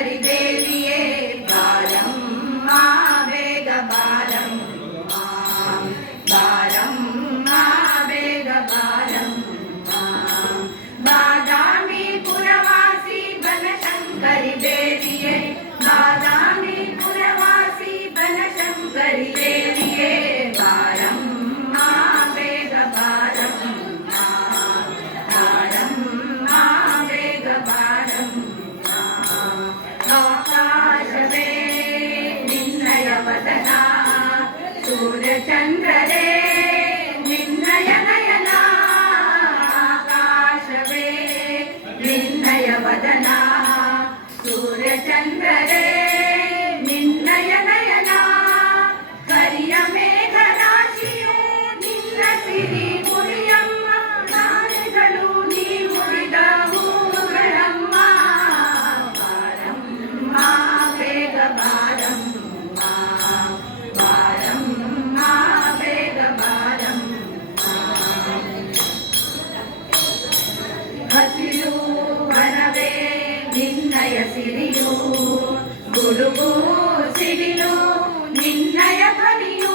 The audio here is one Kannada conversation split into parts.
Baby. சூரிய சந்திரதே నిన్నయ సిరియో గురుగో సిరిలో నిన్నయ కలియో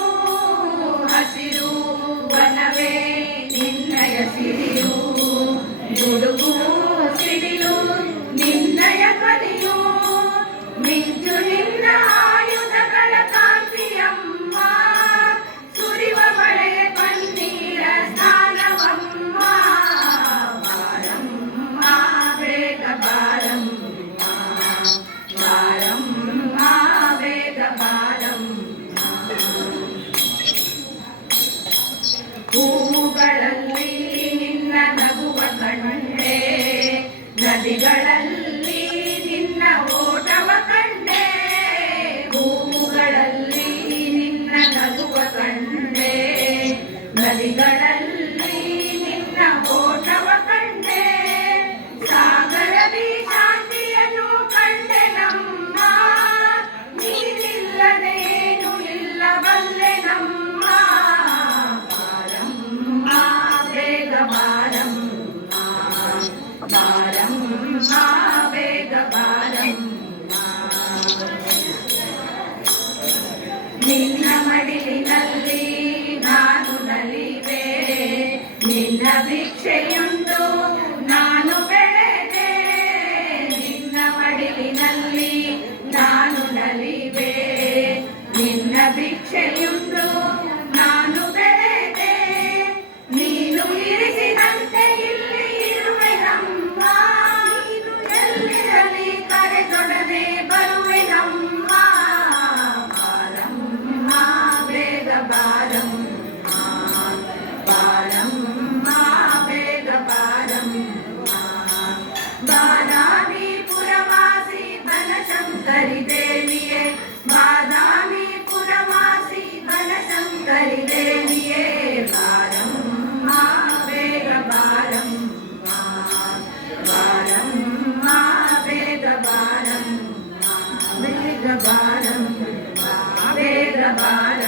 ನದಿಗಳಲ್ಲಿ ನಿನ್ನ ಓಟವ ಕಂಡೆ. ಭೂಮುಗಳಲ್ಲಿ ನಿನ್ನ ನಗುವ ಕಂಡೆ. ನದಿಗಳಲ್ಲಿ ನಿನ್ನ ಓಟವ ಕಂಡೆ. ಸಾಗರದಿ ಶಾಂತಿಯನ್ನು ಕಂಡೆ ನಮ್ಮ. ನೀನಿಲ್ಲದೇನು ಇಲ್ಲವಲ್ಲೆ ನಮ್ಮ. ಬಾರಮ್ಮ, ಬೇಗ ಬಾರಮ್ಮ. ನಿನ್ನ ಮಡಿಲಿನಲ್ಲಿ ನಾನು ನಲಿವೆ ನಿನ್ನ ಭಿಕ್ಷೆಯುಂಟು ನಾನು ಬೆಳೆದೆ. ನಿನ್ನ ಮಡಿಲಿನಲ್ಲಿ ನಾನು ನಲಿವೆ ನಿನ್ನ ಭಿಕ್ಷೆಯುಂಟು ಬನಶಂಕರಿ ದೇವಿಯೇ ಬಾದಾಮಿ ಪುರವಾಸಿ ಬನಶಂಕರಿ ದೇವಿಯೇ ಬಾರಮ್ಮ ಬೇಗ ಬಾರಮ್ಮ ಬಾರಮ್ಮ ಬೇಗ ಬಾರಮ್ಮ ಬೇಗ ಬಾರಮ್ಮ ಬೇಗ ಬಾರ